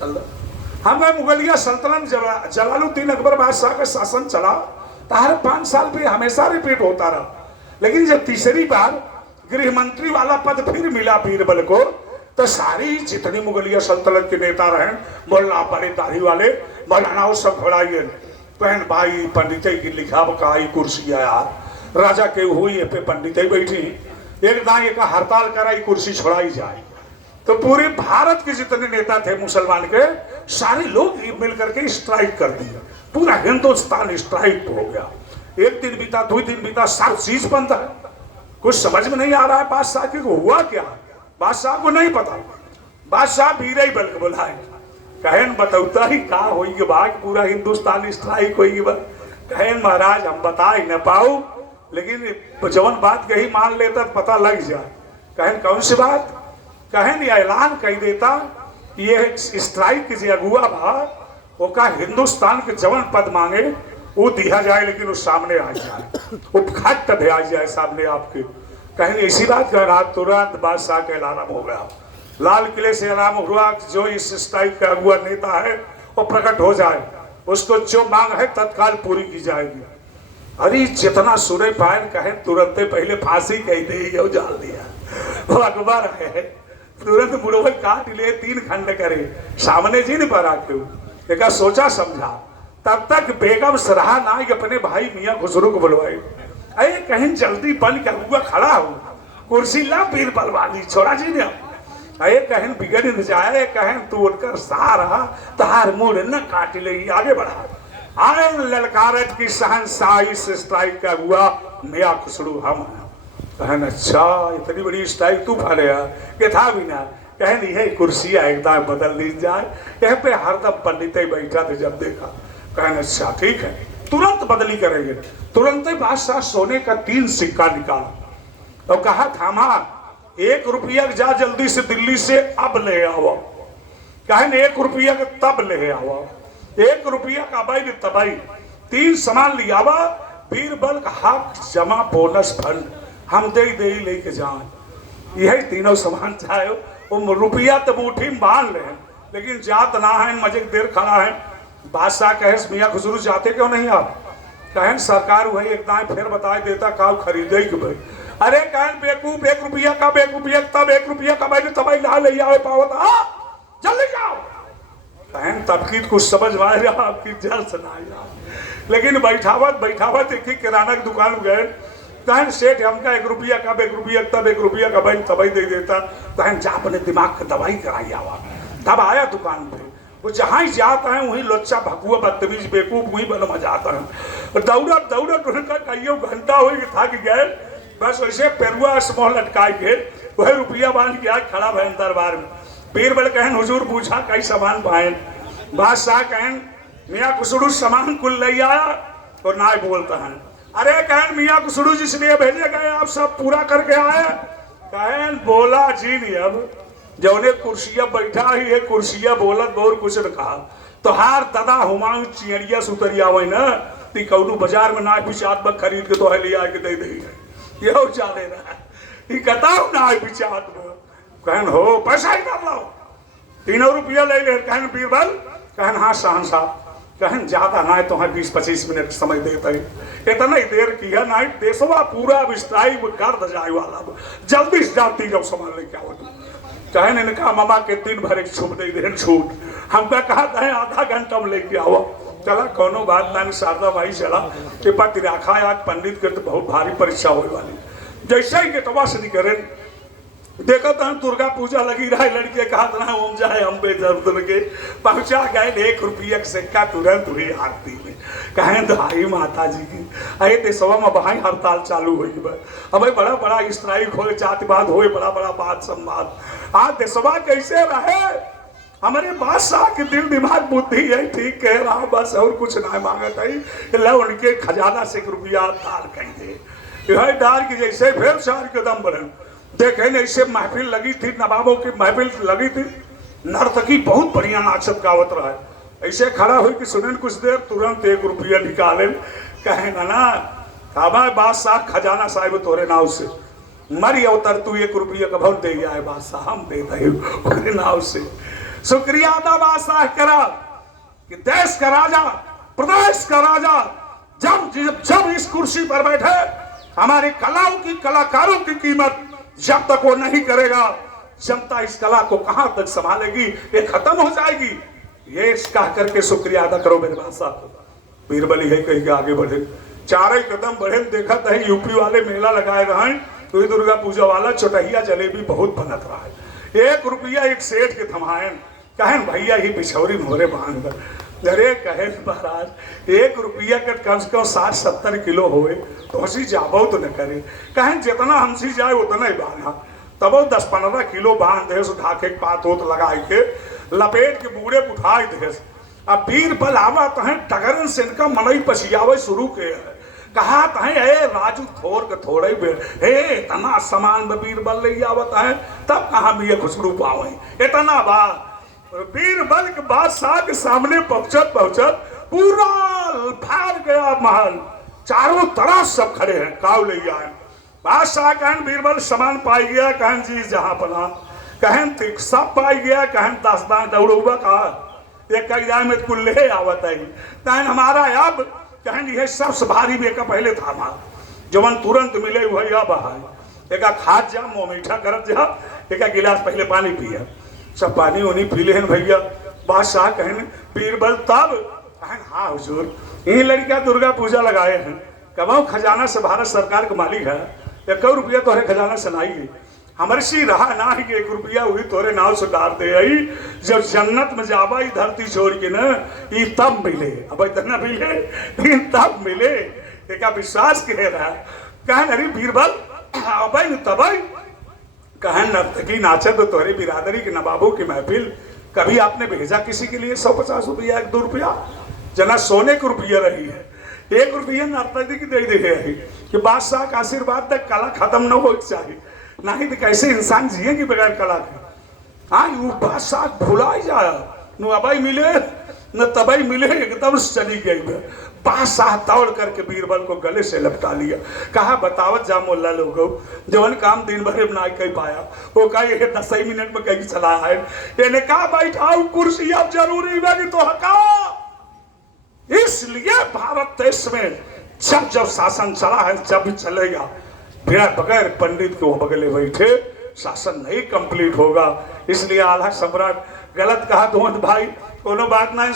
चल रहा। हम मुगलिया सल्तनत जलालुद्दीन अकबर बादशाह का शासन चला तो हर 5 साल पे हमेशा रिपीट होता रहा, लेकिन जब तीसरी बार गृह मंत्री वाला पद फिर मिला बीरबल को, तो सारी जितनी मुगलिया सल्तनत के नेता रहे, मोल्ला बड़े दाढ़ी वाले मौलाना सब घोड़ाइए बहन भाई पंडित की लिखा बकाई कुर्सी है यार, राजा के हुई पे पंडित बैठी एक दाई का हड़ताल कराई कुर्सी छोड़ाई जाए। तो पूरे भारत के जितने नेता थे मुसलमान के सारे लोग मिल करके स्ट्राइक कर दिया, पूरा हिंदुस्तान स्ट्राइक हो गया। एक दिन बीता, 2 दिन बीता, सब चीज बंद है, कुछ समझ में नहीं आ रहा है बादशाह के को हुआ क्या। बादशाह को नहीं पता, बादशाह बीरई बल बुलाए, कहन बतौता ही का होई के बाद पूरा हिंदुस्तान स्ट्राइक होई बा। कहन महाराज हम बता ही न पाऊ, लेकिन जवन बात कही मान लेता तो पता लग जाए। कहन कौन सी बात। कहन ऐलान कह देता कि ये स्ट्राइक के जो अगुआ बा ओका हिंदुस्तान के जवन पद मांगे वो दिया जाए, लेकिन वो सामने आ जाए, उपखट दे आ जाए सामने आपके। कहीं इसी बात का रात तुरंत बादशाह का अलार्म हो गया, लाल किले से अलार्म हुआ जो इस स्ट्राइक का अगुआ नेता है वो प्रकट हो जाए, उसको जो मांग है तत्काल पूरी की जाएगी। अरे जितना सुने पाए कहे तुरंत पहले फांसी कह दे जाल दिया, वो अकबर है तुरंत बुढ़वे काट ले 3 खंड करे सामने जी नहीं पर आके देखा सोचा समझा। तब तक बेगम सराहा नायक अपने भाई मियाँ खुसरो को बुलवाए, अरे कहीं जल्दी बन कर हुआ खड़ा हो, कुर्सी ला पीर बलवाली छोड़ा जी ने। अरे कहीं बिगड़ न जाए, कहीं तू उनकर सहारा तार मुड़ न काट ले, आगे बढ़ा। आए ललकारत की शहंशाही से स्ट्राइक का हुआ मियाँ खुसरो हम कहन अच्छा इतनी बड़ी स्ट्राइक तू फड़ेगा कि था भी ना। कहन यह कुर्सी एकदम बदल दी जाए, यहाँ पे हरदम पंडित ही बैठा थे। जब देखा कहन अच्छा ठीक है तुरंत बदली करेंगे। तुरंत ही बादशाह सोने का 3 सिक्का निकाला और कहा थामा 1 रुपया जा जल्दी से दिल्ली से अब ले आओ। कहन 1 रुपया का तब ले आओ, 1 रुपया का भाई तबाई 3 सामान लिया बीरबल का हक जमा बोनस फंड हम दे लेके जाए, यही तीनों सामान चाहे वो रुपया तो मुट्ठी में बांध ले, लेकिन जात ना है मजे देर खड़ा है। बादशाह कहे मियाँ खुसरो जाते क्यों नहीं आप। कहन सरकार वही एक दाएं फिर बता देता का खरीदे कि भाई। अरे कहन बेकूफ 1 रुपया का बेकूफिया तब 1 रुपया का भाई तबाई ला ले आओ पावत जल्दी जाओ। कहन तबकी कुछ समझ में आया आपकी जल सुनाया, लेकिन बैठावत एक ही किराना की दुकान में गए। कहन सेठ हमका 1 रुपया का 1 रुपया तब 1 रुपया का भाई तबाई दे देता। कहन जा अपने दिमाग का दवाई कराई आवा। तब आया दुकान पे, वो जहाँ ही जाता है वहीं लोच्चा भकुआ बदतमीज बेकूफ वहीं बन जाता है। दौड़त उनका कईयों घंटा हो थक गए, बस वैसे पेरुआ स्मॉल लटकाई के वही रुपया बांध के आज खड़ा भैन दरबार में। बीरबल कहन हुजूर पूछा कई सामान पाए। बादशाह कहन मियाँ खुसरो सामान कुल ले आया और ना बोलता है। अरे कहन मियाँ खुसरो जिसलिए भेजे गए आप सब पूरा करके आए। कहन बोला जी नहीं, अब जौने कुर्सिया बैठा ही है कुर्सिया बोलत और कुछ न कहा तो हार दादा हुमायूं चिड़िया सुतरिया हुई ना ती कौनू बाजार में ना पिछात में खरीद के तो है लिया के दे दी है यो चाले रहा कहता ना पिछात में। कहन हो पैसा ही डाल लो 3 रुपया ले ले। कहन बीरबल कहन हाँ शहंशाह। कहन ज्यादा ना तो है 20-25 मिनट समय देते हैं, इतना ही देर किया ना देशवा पूरा स्ट्राइक कर जाए वाला जल्दी से जाती जब सामान लेके आओ। कहन इनका मामा के दिन भर एक छूट दे दे छूट हमका कहा था आधा घंटा में लेके आओ। चला कोनो बात ना शारदा भाई चला के पति रखा आज पंडित के तो बहुत भारी परीक्षा होने वाली। जैसे ही के तबा से करें देखा था दुर्गा पूजा लगी रहा है, लड़के कहा था ओम जाए हम बेदर्द के पहुंचा गए 1 रुपया का सिक्का तुरंत हुई आरती में। कहें दहाई माता जी की अरे देशवा में बहाई हड़ताल चालू हुई अब बड़ा बड़ा स्ट्राइक हो जातिवाद हो बड़ा बड़ा बात संवाद। आज देशवा कैसे रहे हमारे बादशाह के दिल दिमाग बुद्धि है ठीक कह रहा बस और कुछ ना मांगत है ला उनके खजाना से 1 रुपया दाल कहीं दे यह डाल की जैसे फिर सार के दम बढ़न देखे ऐसे महफिल लगी थी, नवाबों की महफिल लगी थी, नर्तकी बहुत बढ़िया नाचत गावत रहा है। ऐसे खड़ा हुई कि सुने कुछ देर तुरंत 1 रुपया निकाले कहे ना काबा बादशाह खजाना साहिब तोरे नाव से मरी अवतर तू 1 रुपया का भवन दे आए बादशाह हम दे दे नाव से। शुक्रिया अदा बादशाह करा कि देश का राजा, प्रदेश का राजा जब जब जब इस कुर्सी पर बैठे, हमारी कलाओं की, कलाकारों की कीमत जब तक वो नहीं करेगा, जनता इस कला को कहां तक संभालेगी, ये खत्म हो जाएगी। ये कह करके शुक्रिया अदा करो मेरे बादशाह। बीरबल है कहीं के आगे बढ़े, चारे कदम बढ़े, देखा है यूपी वाले मेला लगाए रहे, तो दुर्गा पूजा वाला चौटहिया जलेबी बहुत बनत रहा है। 1 रुपया एक सेठ के थमायन, कहें भैया ही बिछौरी मोरे बांध। अरे कहे महाराज 1 रुपया के कम से कम 60-70 किलो होए तो हंसी जाबो तो न करे, कहें जितना हंसी जाए उतना ही बांधा। तब 10-15 किलो बांध दे, ढाके पात होत लगा के लपेट के बूढ़े उठाए दे। अब बीरबल आवत है टगरन से इनका मनई पछियावे शुरू के कहा है, ए राजू थोर के थोड़े बेर हे इतना सामान में बीरबल ले आवत है, तब कहा भी खुशबू पावे इतना बात। बीरबल के बादशाह के सामने पहुंचत पहुंचत पूरा फाड़ गया महल, चारों तरफ सब खड़े हैं, काव ले आए। बादशाह कहन बीरबल सामान पाई गया, कहन जी जहां पना, कहन सब पाई गया, कहन 10 दान दौड़ूबा कहा एक में कुल्ले आवत है, कहन हमारा अब कहन ये सबसे भारी बेका पहले था मां जवन तुरंत मिले वही अब है, एक खाद जा मुंह मीठा करत जा, एक गिलास पहले पानी पिया, सब पानी उन्हीं पी ले भैया। बादशाह कहन बीरबल तब कहन हाँ हुजूर, इन लड़कियां दुर्गा पूजा लगाए हैं, कमाओ खजाना से भारत सरकार का मालिक है, 1 रुपया तोहरे खजाना से नहीं, हमारे सी रहा ना ही कि 1 रुपया हुई तोरे नाव से डाल दे आई, जब जन्नत में जावा ही धरती छोड़ के ना, ये तब मिले, अब इतना मिले तब मिले, एक विश्वास कह रहा। कहन अरे बीरबल अब तब कहन नर्तकी नाचे तो तोहरी बिरादरी के नवाबों की महफिल, कभी आपने भेजा किसी के लिए 150 रुपया 1-2 रुपया, जना सोने के रुपया रही है, 1 रुपया नर्तकी की दे दे कि बादशाह का आशीर्वाद तक कला खत्म न हो चाहिए, नहीं तो कैसे इंसान जिएगी बगैर कला के। हाँ वो बादशाह भुला ही जाए, न अबई मिले न तबई मिले, एकदम चली गई। बादशाह दौड़ करके बीरबल को गले से लपटा लिया, कहा बतावत जा मोल्ला लोगों, जवन काम दिन भर में नहीं कर पाया वो कहा ये 10 मिनट में कहीं चला है, इन्हें कहा बैठाओ कुर्सी अब जरूरी है तो हका। इसलिए भारत देश में जब जब शासन चला है, जब भी चलेगा बिना बगैर पंडित के वो बगले बैठे शासन नहीं कंप्लीट होगा। इसलिए आला सम्राट गलत कहा तो भाई कोनो बात नहीं।